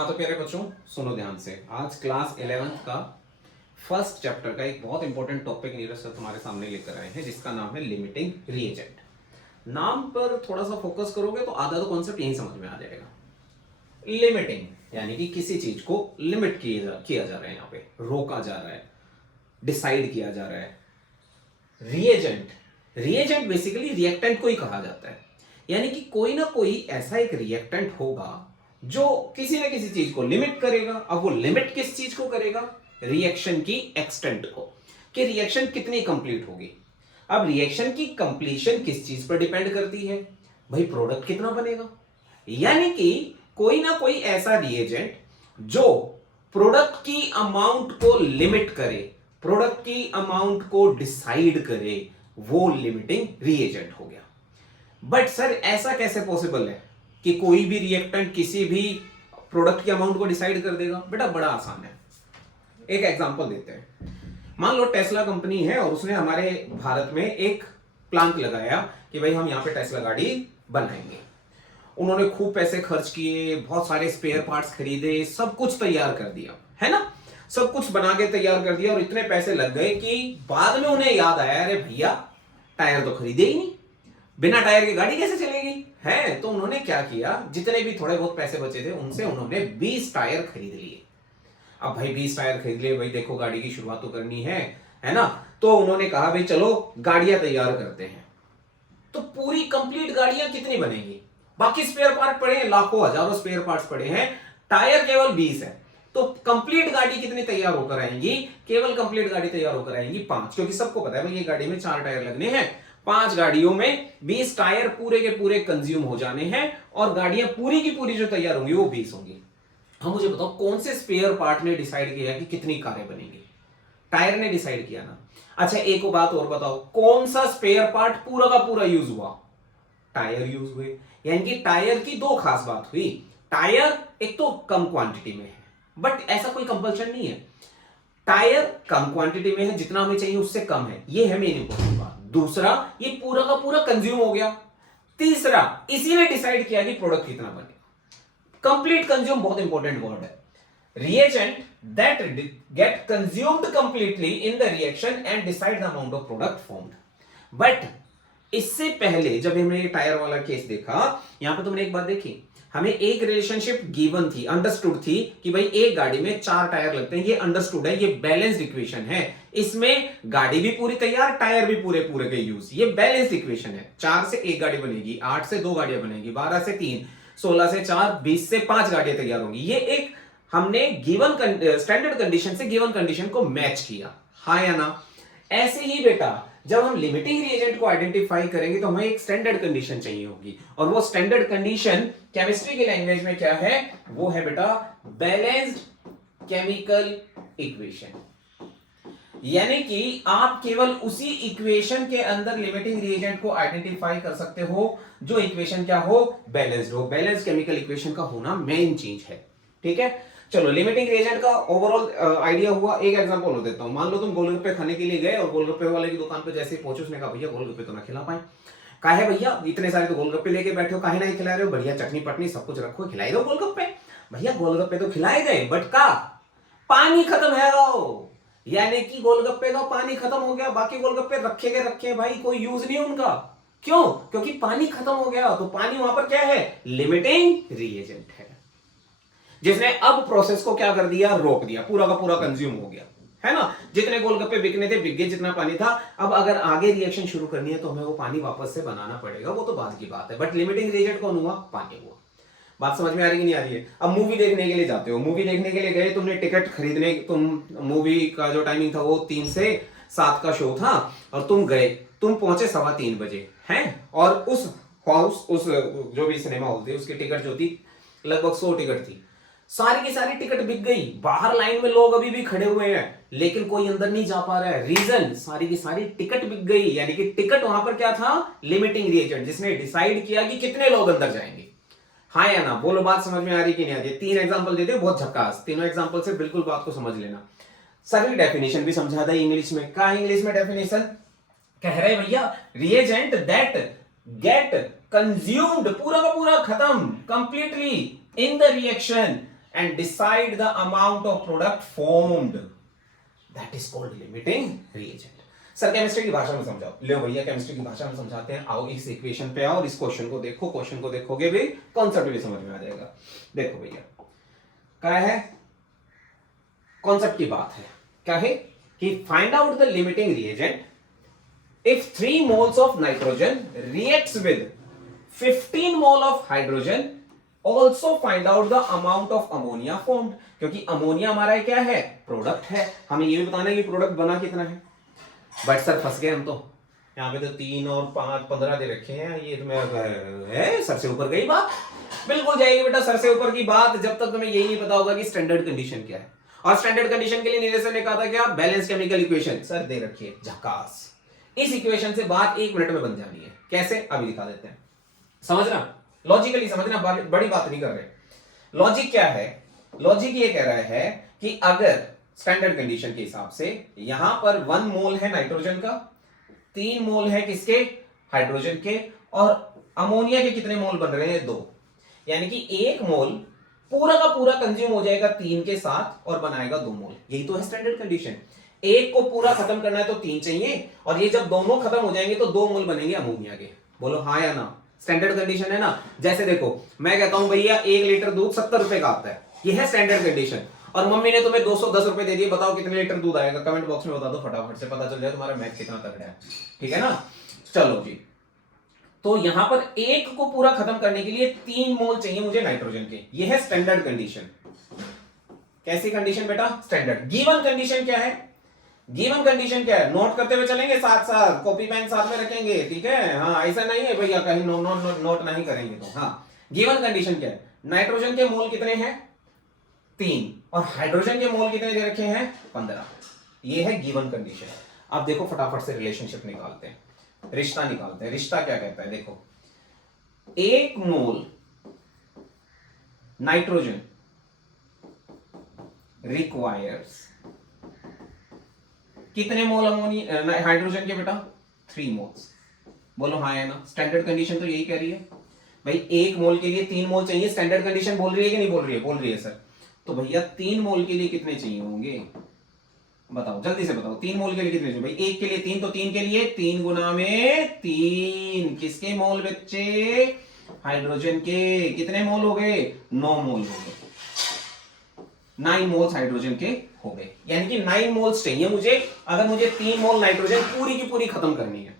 हाँ तो प्यारे बच्चों सुनो ध्यान से। आज क्लास 11th का फर्स्ट चैप्टर का एक बहुत इंपॉर्टेंट टॉपिक नीरज सर तुम्हारे सामने लेकर आए हैं, जिसका नाम है लिमिटिंग रिएजेंट। नाम पर थोड़ा सा फोकस करोगे तो आधा तो कॉन्सेप्ट यही समझ में आ जाएगा। लिमिटिंग यानी कि किसी चीज को लिमिट किया जा रहा है, यहाँ पे रोका जा रहा है, डिसाइड किया जा रहा है। रिएजेंट बेसिकली रिएक्टेंट को ही कहा जाता है, यानी कि कोई ना कोई ऐसा एक रिएक्टेंट होगा जो किसी ना किसी चीज को लिमिट करेगा। अब वो लिमिट किस चीज को करेगा? रिएक्शन की एक्सटेंट को, कि रिएक्शन कितनी कंप्लीट होगी। अब रिएक्शन की कंप्लीशन किस चीज पर डिपेंड करती है? भाई प्रोडक्ट कितना बनेगा। यानी कि कोई ना कोई ऐसा रिएजेंट जो प्रोडक्ट की अमाउंट को लिमिट करे, प्रोडक्ट की अमाउंट को डिसाइड करे, वो लिमिटिंग रिएजेंट हो गया। बट सर ऐसा कैसे पॉसिबल है कि कोई भी रिएक्टेंट किसी भी प्रोडक्ट की अमाउंट को डिसाइड कर देगा? बेटा बड़ा आसान है, एक एग्जांपल देते हैं। मान लो टेस्ला कंपनी है और उसने हमारे भारत में एक प्लांट लगाया कि भाई हम यहां पे टेस्ला गाड़ी बनाएंगे। उन्होंने खूब पैसे खर्च किए, बहुत सारे स्पेयर पार्ट्स खरीदे, सब कुछ तैयार कर दिया, है ना, सब कुछ बना के तैयार कर दिया और इतने पैसे लग गए कि बाद में उन्हें याद आया, अरे भैया टायर तो खरीदे ही नहीं, बिना टायर की गाड़ी कैसे चलेगी है। तो उन्होंने क्या किया, जितने भी थोड़े बहुत पैसे बचे थे उनसे उन्होंने 20 टायर खरीद लिए। अब भाई 20 टायर खरीद लिए, भाई देखो गाड़ी की शुरुआत तो करनी है ना। तो उन्होंने कहा भाई चलो गाड़ियां तैयार करते हैं। तो पूरी कंप्लीट गाड़ियां कितनी बनेंगी? बाकी स्पेयर पार्ट पड़े हैं, लाखों हजारों स्पेयर पार्ट्स पड़े हैं, टायर केवल 20 है। तो कंप्लीट गाड़ी कितनी तैयार होकर आएंगी? केवल कंप्लीट गाड़ी तैयार होकर आएंगी 5, क्योंकि सबको पता है भाई ये गाड़ी में 4 टायर लगने हैं। 5 गाड़ियों में 20 टायर पूरे के पूरे कंज्यूम हो जाने हैं और गाड़ियां पूरी की पूरी जो तैयार होंगी वो 20 होंगी। हम मुझे बताओ कौन से स्पेयर पार्ट ने डिसाइड किया कि कितनी कारें बनेंगी? टायर ने डिसाइड किया ना। अच्छा एक बात और बताओ, कौन सा स्पेयर पार्ट पूरा का पूरा यूज हुआ? टायर यूज हुए। यानी कि टायर की दो खास बात हुई। टायर एक तो कम क्वांटिटी में है, बट ऐसा कोई कंपल्शन नहीं है। टायर कम क्वांटिटी में है, जितना हमें चाहिए उससे कम है, ये है मेन इंपॉर्टेंट बात। दूसरा, ये पूरा का पूरा कंज्यूम हो गया। तीसरा, इसी ने डिसाइड किया कि प्रोडक्ट कितना बनेगा। कंप्लीट कंज्यूम बहुत इंपॉर्टेंट वर्ड है। Reagent that get consumed completely in the reaction and decide the amount of product formed. But इससे पहले जब हमने ये टायर वाला केस देखा, यहां पर तुमने एक बात देखी, हमें एक रिलेशनशिप गिवन थी, अंडरस्टूड थी कि भाई एक गाड़ी में 4 टायर लगते हैं। ये अंडरस्टूड है, ये बैलेंस्ड इक्वेशन है। इसमें गाड़ी भी पूरी तैयार, टायर भी पूरे पूरे के यूज। ये बैलेंस्ड इक्वेशन है। 4 से 1 गाड़ी बनेगी, 8 से 2 गाड़ियां बनेगी, 12 से 3, 16 से 4, 20 से 5 गाड़ियां तैयार होंगी। ये एक हमने गिवन स्टैंडर्ड कंडीशन से गिवन कंडीशन को मैच किया, हाँ या ना। ऐसे ही बेटा जब हम लिमिटिंग रिएजेंट को आइडेंटिफाई करेंगे तो हमें एक स्टैंडर्ड कंडीशन चाहिए होगी, और वो स्टैंडर्ड कंडीशन केमिस्ट्री की लैंग्वेज में क्या है? वो है बेटा बैलेंस्ड केमिकल इक्वेशन। यानी कि आप केवल उसी इक्वेशन के अंदर लिमिटिंग रिएजेंट को आइडेंटिफाई कर सकते हो जो इक्वेशन क्या हो? बैलेंस्ड हो। बैलेंस्ड केमिकल इक्वेशन का होना मेन चीज है, ठीक है। चलो लिमिटिंग रिएजेंट का ओवरऑल आइडिया हुआ। एक एग्जांपल और देता हूं। मान लो तुम गोलगप्पे खाने के लिए गए और गोलगप्पे वाले की दुकान पे जैसे ही पहुंचे उसने कहा भैया गोलगप्पे तो ना खिला पाए। काहे भैया इतने सारे तो गोलगप्पे लेके बैठे हो, काहे नहीं खिला रहे हो? बढ़िया चटनी पटनी सब कुछ रखो, खिलाई दो गोलगप्पे। भैया गोलगप्पे तो खिलाए गए, बट का पानी खत्म है रो। यानी कि गोलगप्पे का पानी खत्म हो गया, बाकी गोलगप्पे रखे के रखे भाई, कोई यूज नहीं उनका। क्यों? क्योंकि पानी खत्म हो गया। तो पानी वहां पर क्या है? लिमिटिंग रिएजेंट है, जिसने अब प्रोसेस को क्या कर दिया? रोक दिया, पूरा का पूरा कंज्यूम हो गया, है ना। जितने गोलगप्पे बिकने थे बिक गए, जितना पानी था। अब अगर आगे रिएक्शन शुरू करनी है तो हमें वो पानी वापस से बनाना पड़ेगा, वो तो बाद की बात है। बट लिमिटिंग रिएजेंट कौन हुआ? पानी हुआ। बात समझ में आ रही कि नहीं आ रही है? अब मूवी देखने के लिए जाते हो, मूवी देखने के लिए गए, तुमने टिकट खरीदने, तुम मूवी का जो टाइमिंग था वो 3 से 7 का शो था, और तुम गए, तुम पहुंचे 3:15 बजे, हैं, और उस हाउस, उस जो भी सिनेमा हॉल थी उसकी टिकट जो थी लगभग 100 टिकट थी। सारी की सारी टिकट बिक गई, बाहर लाइन में लोग अभी भी खड़े हुए हैं, लेकिन कोई अंदर नहीं जा पा रहा है। रीजन, सारी की सारी टिकट बिक गई। यानी कि टिकट वहां पर क्या था? लिमिटिंग रिएजेंट, जिसने डिसाइड किया कि कितने लोग अंदर जाएंगे, हाँ या ना। बोलो बात समझ में आ रही कि नहीं आ रही? 3 एग्जांपल देते हैं, बहुत झक्कास। तीनों एग्जांपल से बिल्कुल बात को समझ लेना। सर डेफिनेशन भी समझा था इंग्लिश में। क्या इंग्लिश में डेफिनेशन कह रहे भैया? रिएजेंट दैट गेट कंज्यूम्ड, पूरा का पूरा खत्म, completely in the reaction and decide the amount of product formed. That is called limiting reagent. Sir chemistry की भाषा में समझाओ। ले भैया केमिस्ट्री की भाषा में समझाते हैं। आओ इस इक्वेशन पे आओ और इस क्वेश्चन को देखो। क्वेश्चन को देखोगे भी कॉन्सेप्ट भी समझ में आ जाएगा। देखो भैया क्या है, कॉन्सेप्ट की बात है। क्या है कि find out the limiting reagent if 3 moles of nitrogen reacts with 15 mole of hydrogen, also find out the amount of ammonia formed. क्योंकि अमोनिया हमारा क्या है, प्रोडक्ट है, हमें ये भी बताना है कि प्रोडक्ट बना कितना है। बट सर फंस गए हम तो, यहाँ पे तो 3 और 5 15 दे रखे हैं, ये तुम्हें है सर से ऊपर गई बात। बिल्कुल जाएगी बेटा सर से ऊपर की बात, जब तक तुम्हें यही नहीं पता होगा कि स्टैंडर्ड कंडीशन क्या है। और स्टैंडर्ड कंडीशन के लिए नीरज सर ने कहा था क्या, बैलेंस केमिकल इक्वेशन सर दे रखी है, झकास। इस इक्वेशन से बात 1 मिनट में बन जानी है। कैसे, अभी दिखा देते हैं। समझना, लॉजिकली समझना, बड़ी बात नहीं कर रहे। लॉजिक क्या है, लॉजिक ये कह रहा है कि अगर स्टैंडर्ड कंडीशन के हिसाब से यहां पर 1 मोल है नाइट्रोजन का, 3 मोल है किसके, हाइड्रोजन के, और अमोनिया के कितने मोल बन रहे हैं, 2। यानी कि 1 मोल पूरा का पूरा कंज्यूम हो जाएगा 3 के साथ और बनाएगा 2 मोल। यही तो है स्टैंडर्ड कंडीशन। एक को पूरा खत्म करना है तो 3 चाहिए, और ये जब दोनों खत्म हो जाएंगे तो 2 मोल बनेंगे अमोनिया के। बोलो हाँ या ना, स्टैंडर्ड कंडीशन है ना। जैसे देखो मैं कहता हूं भैया 1 लीटर दूध 70 रुपए का आता है, ये है स्टैंडर्ड कंडीशन, और मम्मी ने तुम्हें 210 रुपए दे दिए, बताओ कितने लीटर दूध आएगा, कमेंट बॉक्स में बता दो फटाफट से, पता चल जाए तुम्हारा मैथ कितना तगड़ा है। ठीक है ना, चलो जी। तो यहां पर 1 को पूरा खत्म करने के लिए 3 मोल चाहिए मुझे नाइट्रोजन के, ये है स्टैंडर्ड कंडीशन। कैसी कंडीशन बेटा, स्टैंडर्ड। गिवन कंडीशन क्या है, गिवन कंडीशन क्या है, नोट करते हुए चलेंगे, साथ साथ कॉपी पेन साथ में रखेंगे। ठीक है, हाँ ऐसा नहीं है भैया कहीं नोट नहीं करेंगे तो। हाँ, गिवन कंडीशन क्या है, नाइट्रोजन के मोल कितने हैं, 3, और हाइड्रोजन के मोल कितने दे रखे हैं, 15। ये है गिवन कंडीशन। अब देखो फटाफट से रिलेशनशिप निकालते हैं, रिश्ता निकालते हैं। रिश्ता क्या कहता है, देखो 1 मोल नाइट्रोजन रिक्वायर्स कितने मोल अमोनिया हाइड्रोजन के बेटा, 3 मोल्स। बोलो हाँ या ना, स्टैंडर्ड कंडीशन तो यही कह रही है भाई, 1 मोल के लिए 3 मोल चाहिए। स्टैंडर्ड कंडीशन बोल रही है कि नहीं बोल रही है, बोल रही है सर। तो भैया 3 मोल के लिए कितने चाहिए होंगे, बताओ जल्दी से बताओ, 3 मोल के लिए कितने चाहिए भाई, 1 के लिए 3, तो 3 के लिए 3 गुना में 3, किसके मोल बच्चे, हाइड्रोजन के। कितने मोल हो गए, 9 मोल हो गए, 9 मोल्स हाइड्रोजन के हो गए। यानी कि 9 मोल्स चाहिए मुझे, अगर मुझे 3 मोल नाइट्रोजन पूरी की पूरी खत्म करनी है।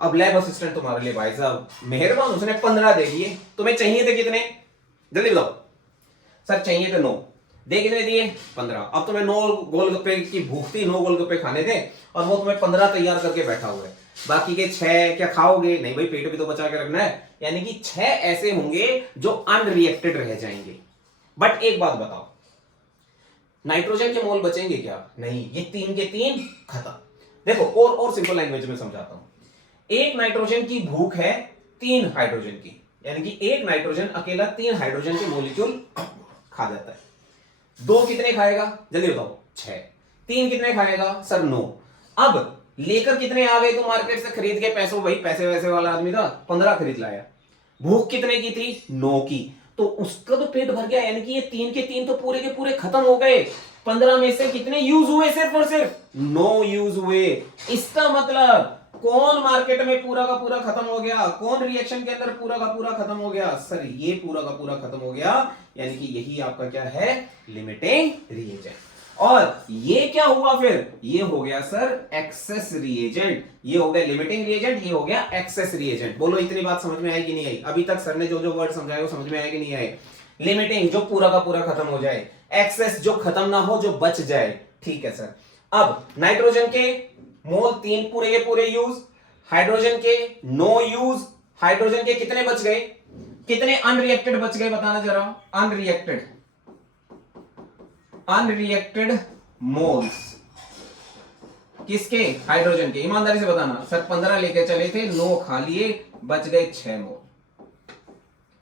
अब लैब असिस्टेंट तुम्हारे लिए भाई साहब मेहरबान, उसने 15 दे दिए, तुम्हें चाहिए थे कितने, जल्दी बताओ सर। चाहिए थे 9, दे कितने दिए, 15। अब तुम्हें 9 गोलगप्पे की भूख थी, 9 गोलगप्पे खाने थे, और वो तुम्हें 15 तैयार करके बैठा हुआ है। बाकी के 6 क्या खाओगे, नहीं भाई पेट भी तो बचा के रखना है। यानी कि 6 ऐसे होंगे जो अनरिएक्टेड रह जाएंगे। बट एक बात बताओ, नाइट्रोजन के मोल बचेंगे क्या, नहीं, ये 3 के 3 खत्म। देखो और सिंपल लैंग्वेज में समझाता हूं। एक नाइट्रोजन की भूख है 3 हाइड्रोजन की, यानी कि एक नाइट्रोजन अकेला 3 हाइड्रोजन के मॉलिक्यूल खा जाता है। 2 कितने खाएगा, जल्दी बताओ, 6। 3 कितने खाएगा सर, 9। अब लेकर कितने आ गए तुम मार्केट से खरीद के, पैसों भाई पैसे वैसे वाला आदमी था, 15 खरीद लाया। भूख कितने की थी, 9 की, तो उसका तो पेट भर गया। यानी कि ये 3 के 3 तो पूरे के पूरे खत्म हो गए। 15 में से कितने यूज हुए, सिर्फ और सिर्फ 9 यूज हुए। इसका मतलब कौन मार्केट में पूरा का पूरा खत्म हो गया, कौन रिएक्शन के अंदर पूरा का पूरा खत्म हो गया, सर ये पूरा का पूरा खत्म हो गया। यानी कि यही आपका क्या है, लिमिटिंग रिएजेंट। और ये क्या हुआ फिर, ये हो गया सर एक्सेस रिएजेंट। ये हो गया लिमिटिंग रिएजेंट, ये हो गया एक्सेस रिएजेंट। बोलो इतनी बात समझ में आई कि नहीं आई, अभी तक सर ने जो जो वर्ड समझाए वो समझ में आए कि नहीं आए। लिमिटिंग जो पूरा का पूरा खत्म हो जाए, एक्सेस जो खत्म ना हो, जो बच जाए। ठीक है सर। अब नाइट्रोजन के मोल 3 पूरे के पूरे यूज, हाइड्रोजन के 9 यूज। हाइड्रोजन के कितने बच गए, कितने अनरिएक्टेड बच गए, बताना जरा। अनरिएक्टेड मोल्स किसके, हाइड्रोजन के। ईमानदारी से बताना सर, 15 लेके चले थे, 9 खा लिए, बच गए 6 मोल।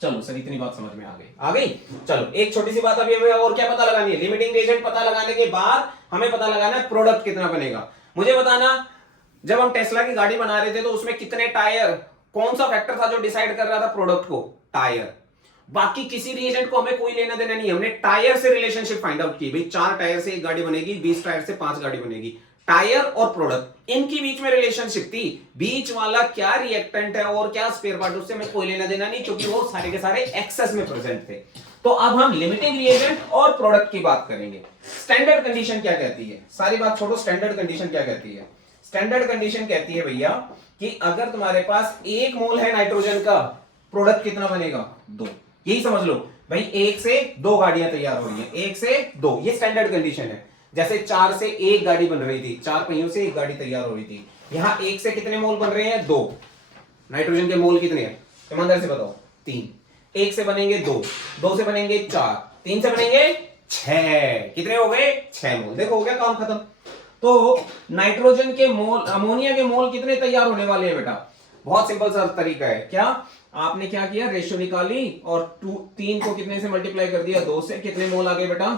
चलो सर इतनी बात समझ में आ गई। चलो एक छोटी सी बात अभी हमें और क्या पता लगानी है, लिमिटिंग रिएजेंट पता लगाने के बाद हमें पता लगाना है प्रोडक्ट कितना बनेगा। मुझे बताना, जब हम टेस्ला की गाड़ी बना रहे थे तो उसमें कितने टायर, कौन सा फैक्टर था जो डिसाइड कर रहा था प्रोडक्ट को, टायर। बाकी किसी रिएजेंट को हमें कोई लेना देना नहीं है। हमने टायर से रिलेशनशिप फाइंड आउट की, भाई 4 टायर से 1 गाड़ी बनेगी, 20 टायर से 5 गाड़ी बनेगी। टायर और प्रोडक्ट इनकी बीच में रिलेशनशिप थी, बीच वाला क्या रिएक्टेंट है और क्या स्पेयर पार्ट, उससे हमें कोई लेना देना नहीं, क्योंकि वो सारे के सारे एक्सेस में प्रेजेंट थे। तो अब हम लिमिटिंग रिएजेंट और प्रोडक्ट की बात करेंगे। स्टैंडर्ड कंडीशन क्या कहती है, सारी बात छोड़ो, स्टैंडर्ड कंडीशन क्या कहती है? स्टैंडर्ड कंडीशन कहती है भैया कि अगर तुम्हारे पास 1 मोल है नाइट्रोजन का, प्रोडक्ट कितना बनेगा? 2। यही समझ लो भाई, 1 से 2 गाड़ियां तैयार हो रही हैं, 1 से 2, ये स्टैंडर्ड कंडीशन है। जैसे 4 से 1 गाड़ी बन रही थी, 4 पहियों से 1 गाड़ी तैयार हो रही थी, यहां 1 से कितने मोल बन रहे हैं? 2। नाइट्रोजन के मोल कितने हैं ईमानदार से बताओ? 3। 1 से बनेंगे 2, 2 से बनेंगे 4, 3 से बनेंगे 6। कितने हो गए? 6 मोल। देखो हो गया काम खत्म। तो नाइट्रोजन के मोल, अमोनिया के मोल कितने तैयार होने वाले हैं बेटा? बहुत सिंपल सा तरीका है। क्या आपने क्या किया? रेशियो निकाली और 3 को कितने से मल्टीप्लाई कर दिया? 2 से। कितने मोल आ गए बेटा?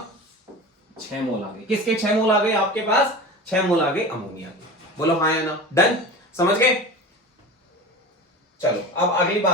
6 मोल आ गए। किसके 6 मोल आ गए? आपके पास 6 मोल आ गए अमोनिया के। बोलो हाँ या ना? डन? समझ गए? चलो अब अगली बात